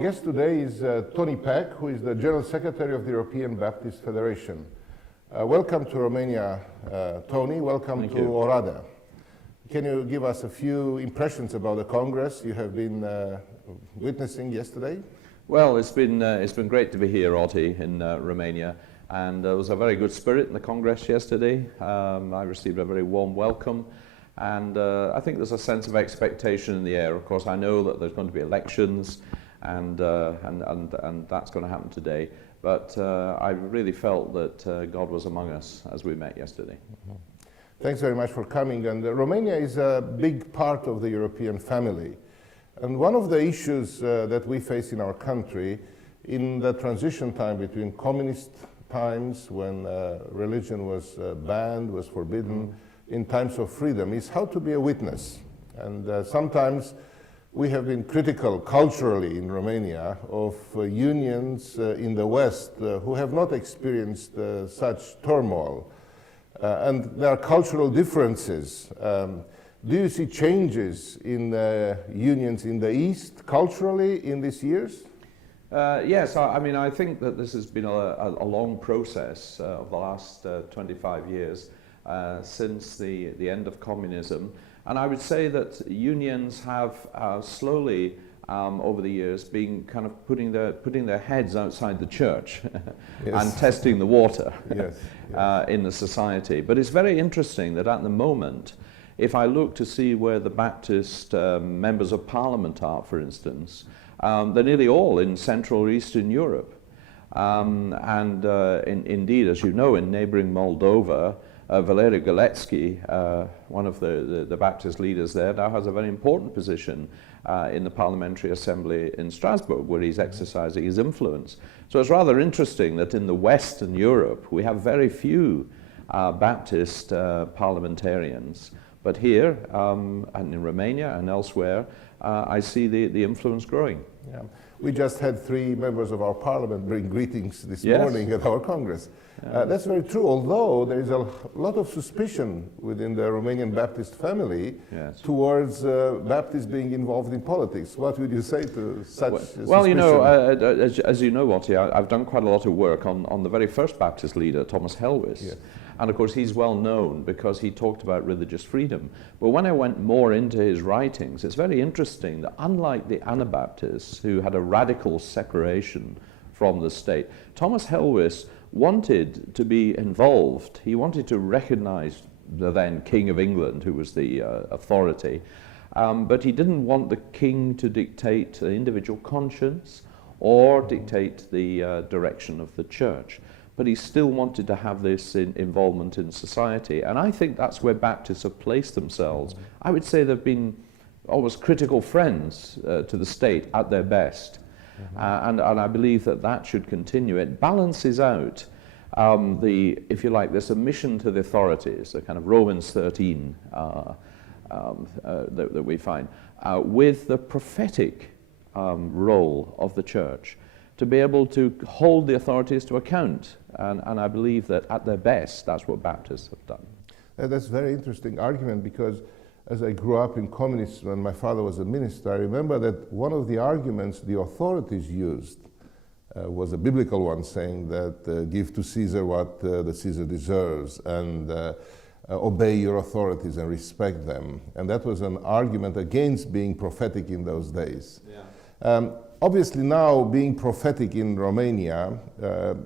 guest today is Tony Peck, who is the General Secretary of the European Baptist Federation. Welcome to Romania, Tony. Welcome Thank to you. Oradea. Can you give us a few impressions about the Congress you have been witnessing yesterday? Well, it's been great to be here, Otti, in Romania, and there was a very good spirit in the Congress yesterday. I received a very warm welcome, and I think there's a sense of expectation in the air. Of course, I know that there's going to be elections, and that's going to happen today. But I really felt that God was among us as we met yesterday. Mm-hmm. Thanks very much for coming. And Romania is a big part of the European family. And one of the issues that we face in our country in the transition time between communist times when religion was banned, was forbidden, in times of freedom, is how to be a witness. And sometimes we have been critical culturally in Romania of unions in the West who have not experienced such turmoil. And there are cultural differences. Do you see changes in unions in the East culturally in these years? Yes, I mean, I think that this has been a long process of the last 25 years since the end of communism. And I would say that unions have slowly, over the years, been kind of putting their heads outside the church Yes. and testing the water Yes, yes. in the society. But it's very interesting that at the moment, if I look to see where the Baptist members of Parliament are, for instance, they're nearly all in Central or Eastern Europe. Indeed, as you know, in neighboring Moldova, Valeriu Galetsky, one of the Baptist leaders there, now has a very important position in the Parliamentary Assembly in Strasbourg, where he's exercising his influence. So it's rather interesting that in the Western Europe, we have very few Baptist parliamentarians. But here, and in Romania and elsewhere, I see the influence growing. Yeah. We just had 3 members of our parliament bring greetings this Yes. morning at our Congress. That's very true, although there is a lot of suspicion within the Romanian Baptist family Yes. towards Baptists being involved in politics. What would you say to such suspicion? Well, you know, as you know, Otti, I've done quite a lot of work on the very first Baptist leader, Thomas Helwys. Yes. And of course, he's well known because he talked about religious freedom. But when I went more into his writings, it's very interesting that unlike the Anabaptists, who had a radical separation from the state, Thomas Helwys wanted to be involved. He wanted to recognize the then King of England, who was the authority, but he didn't want the king to dictate the individual conscience or dictate the direction of the church. But he still wanted to have this involvement in society. And I think that's where Baptists have placed themselves. I would say they've been almost critical friends to the state at their best. And I believe that should continue. It balances out if you like, the submission to the authorities, the kind of Romans 13 that we find, with the prophetic role of the church, to be able to hold the authorities to account. And I believe that at their best, that's what Baptists have done. That's a very interesting argument, because as I grew up in communism and my father was a minister, I remember that one of the arguments the authorities used was a biblical one, saying that give to Caesar what the Caesar deserves, and obey your authorities and respect them. And that was an argument against being prophetic in those days. Yeah. Obviously now, being prophetic in Romania,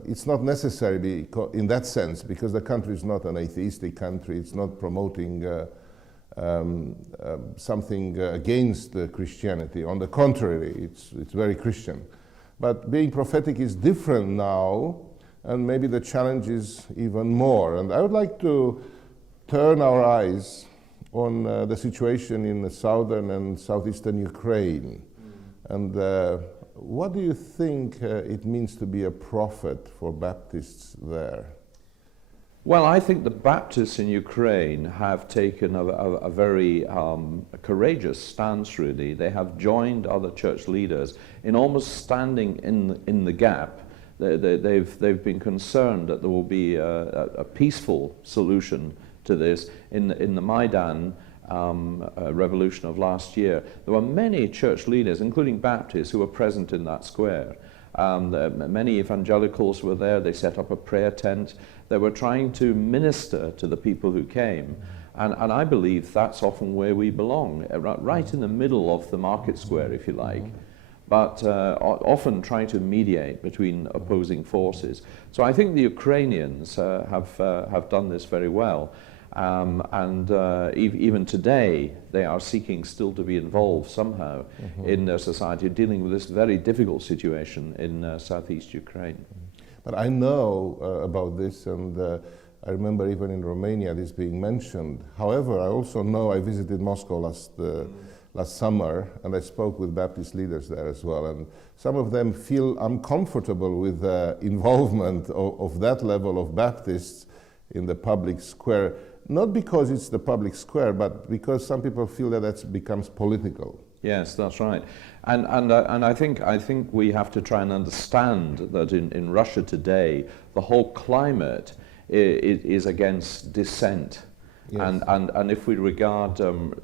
it's not necessary in that sense, because the country is not an atheistic country. It's not promoting something against Christianity. On the contrary, it's very Christian. But being prophetic is different now, and maybe the challenge is even more. And I would like to turn our eyes on the situation in the southern and southeastern Ukraine. And what do you think it means to be a prophet for Baptists there? Well, I think the Baptists in Ukraine have taken a very courageous stance, really. They have joined other church leaders in almost standing in the gap. They've been concerned that there will be a peaceful solution to this. In the Maidan, revolution of last year, there were many church leaders, including Baptists, who were present in that square. Many evangelicals were there. They set up a prayer tent. They were trying to minister to the people who came. And I believe that's often where we belong, right in the middle of the market square, if you like, but often trying to mediate between opposing forces. So I think the Ukrainians have done this very well. Even today, they are seeking still to be involved somehow in their society, dealing with this very difficult situation in southeast Ukraine. But I know about this, and I remember even in Romania this being mentioned. However, I also know I visited Moscow last summer, and I spoke with Baptist leaders there as well, and some of them feel uncomfortable with the involvement of that level of Baptists in the public square, not because it's the public square, but because some people feel that that becomes political. Yes, that's right. And I think we have to try and understand that in Russia today, the whole climate is against dissent. Yes. And if we regard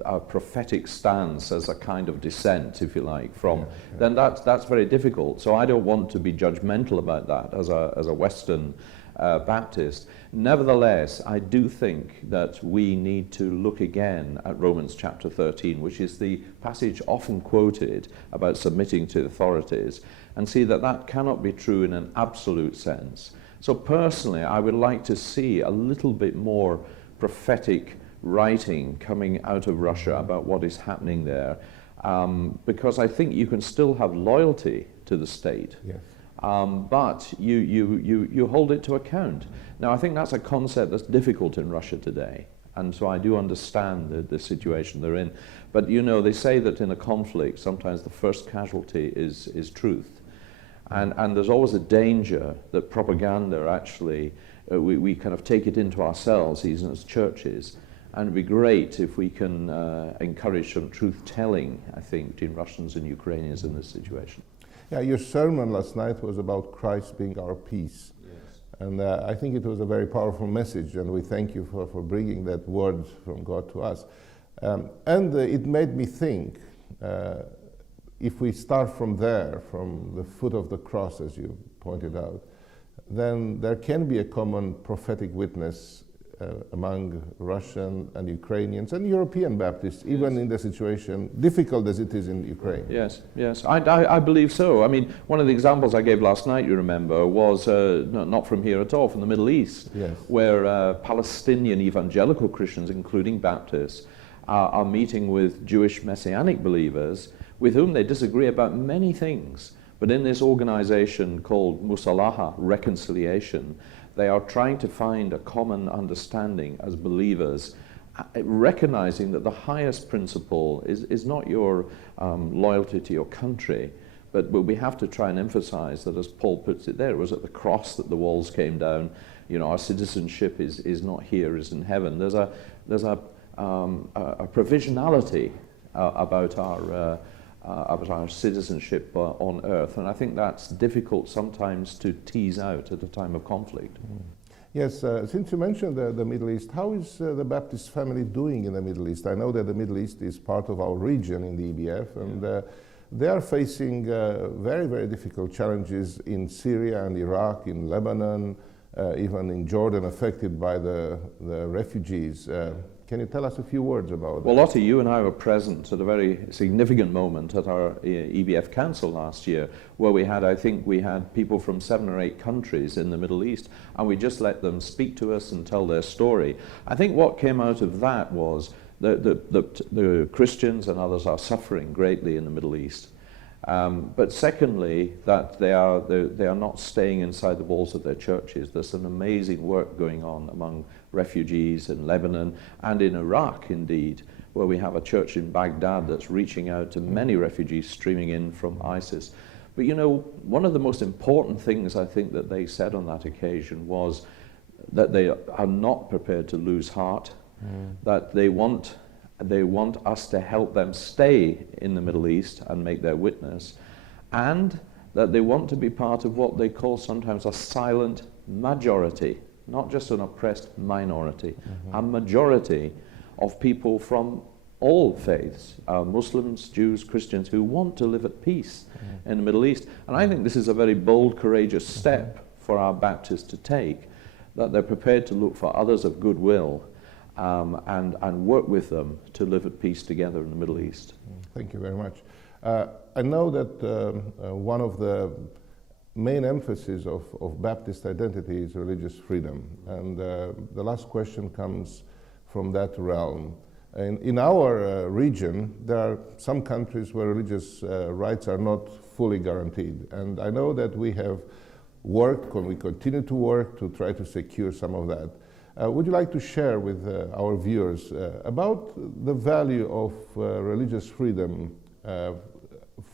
our prophetic stance as a kind of dissent, if you like, then that's very difficult. So I don't want to be judgmental about that as a Western Baptist. Nevertheless, I do think that we need to look again at Romans chapter 13, which is the passage often quoted about submitting to authorities, and see that that cannot be true in an absolute sense. So personally, I would like to see a little bit more prophetic writing coming out of Russia about what is happening there, because I think you can still have loyalty to the state. Yes. But you hold it to account. Now, I think that's a concept that's difficult in Russia today, and so I do understand the situation they're in. But you know, they say that in a conflict, sometimes the first casualty is truth. And there's always a danger that propaganda actually, we kind of take it into ourselves, even as churches. And it'd be great if we can encourage some truth-telling, I think, between Russians and Ukrainians in this situation. Yeah, your sermon last night was about Christ being our peace. Yes. And I think it was a very powerful message, and we thank you for bringing that word from God to us. And it made me think, if we start from there, from the foot of the cross, as you pointed out, then there can be a common prophetic witness among Russian and Ukrainians and European Baptists, even in the situation, difficult as it is in Ukraine. Yes, yes, I believe so. I mean, one of the examples I gave last night, you remember, was not from here at all, from the Middle East, yes, where Palestinian evangelical Christians, including Baptists, are meeting with Jewish Messianic believers with whom they disagree about many things. But in this organization called Musalaha, reconciliation, they are trying to find a common understanding as believers, recognizing that the highest principle is not your loyalty to your country, but we have to try and emphasize that, as Paul puts it there, it was at the cross that the walls came down. You know, our citizenship is not here, is in heaven. There's a provisionality about our citizenship on earth, and I think that's difficult sometimes to tease out at a time of conflict. Yes, since you mentioned the Middle East, how is the Baptist family doing in the Middle East? I know that the Middle East is part of our region in the EBF, and they are facing very, very difficult challenges in Syria and Iraq, in Lebanon, even in Jordan, affected by the refugees. Can you tell us a few words about that? Well, Lottie, you and I were present at a very significant moment at our EBF Council last year, where we had people from 7 or 8 countries in the Middle East, and we just let them speak to us and tell their story. I think what came out of that was that the Christians and others are suffering greatly in the Middle East. But secondly, that they are not staying inside the walls of their churches. There's some amazing work going on among refugees in Lebanon and in Iraq, indeed, where we have a church in Baghdad that's reaching out to many refugees streaming in from ISIS. But you know, one of the most important things I think that they said on that occasion was that they are not prepared to lose heart, that they want us to help them stay in the Middle East and make their witness, and that they want to be part of what they call sometimes a silent majority, not just an oppressed minority, a majority of people from all faiths, Muslims, Jews, Christians, who want to live at peace in the Middle East. And I think this is a very bold, courageous step for our Baptists to take, that they're prepared to look for others of goodwill and work with them to live at peace together in the Middle East. Thank you very much. I know that one of the main emphasis of Baptist identity is religious freedom, and the last question comes from that realm. In our region, there are some countries where religious rights are not fully guaranteed, and I know that we have worked, and we continue to work to try to secure some of that. Would you like to share with our viewers about the value of religious freedom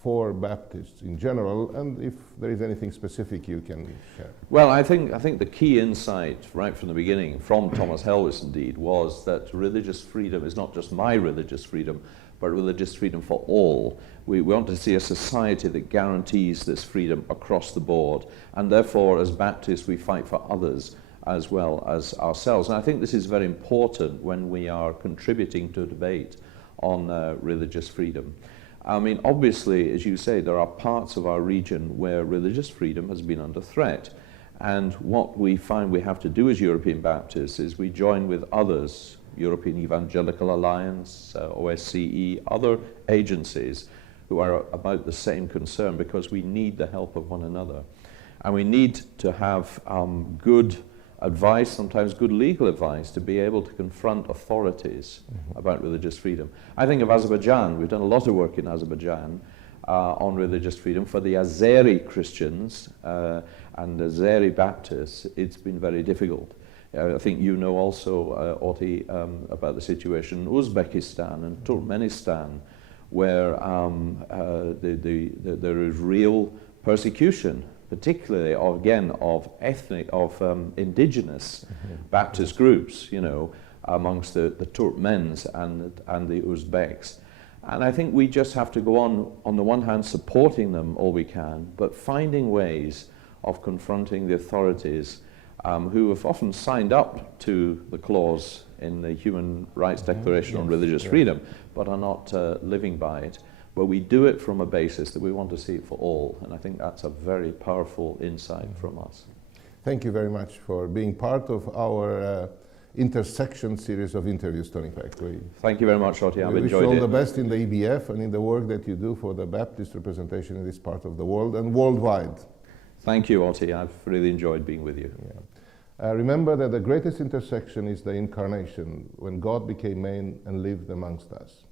for Baptists in general, and if there is anything specific you can share? Well, I think the key insight right from the beginning, from Thomas Helwys indeed, was that religious freedom is not just my religious freedom, but religious freedom for all. We want to see a society that guarantees this freedom across the board, and therefore as Baptists we fight for others as well as ourselves. And I think this is very important when we are contributing to a debate on religious freedom. I mean, obviously, as you say, there are parts of our region where religious freedom has been under threat. And what we find we have to do as European Baptists is we join with others, European Evangelical Alliance, OSCE, other agencies who are about the same concern, because we need the help of one another. And we need to have good advice, sometimes good legal advice, to be able to confront authorities about religious freedom. I think of Azerbaijan. We've done a lot of work in Azerbaijan on religious freedom. For the Azeri Christians and Azeri Baptists, it's been very difficult. I think you know also, Oti, about the situation in Uzbekistan and Turkmenistan, where there is real persecution, particularly of indigenous Baptist groups, you know, amongst the Turkmens and the Uzbeks. And I think we just have to go on the one hand, supporting them all we can, but finding ways of confronting the authorities who have often signed up to the clause in the Human Rights Declaration on religious freedom, but are not living by it. But we do it from a basis that we want to see it for all, and I think that's a very powerful insight from us. Thank you very much for being part of our Intersection series of interviews, Tony Peck. Thank you very much, Oti. I've enjoyed it. We wish you all the best in the EBF and in the work that you do for the Baptist representation in this part of the world and worldwide. Thank you, Oti. I've really enjoyed being with you. Yeah. Remember that the greatest intersection is the incarnation, when God became man and lived amongst us.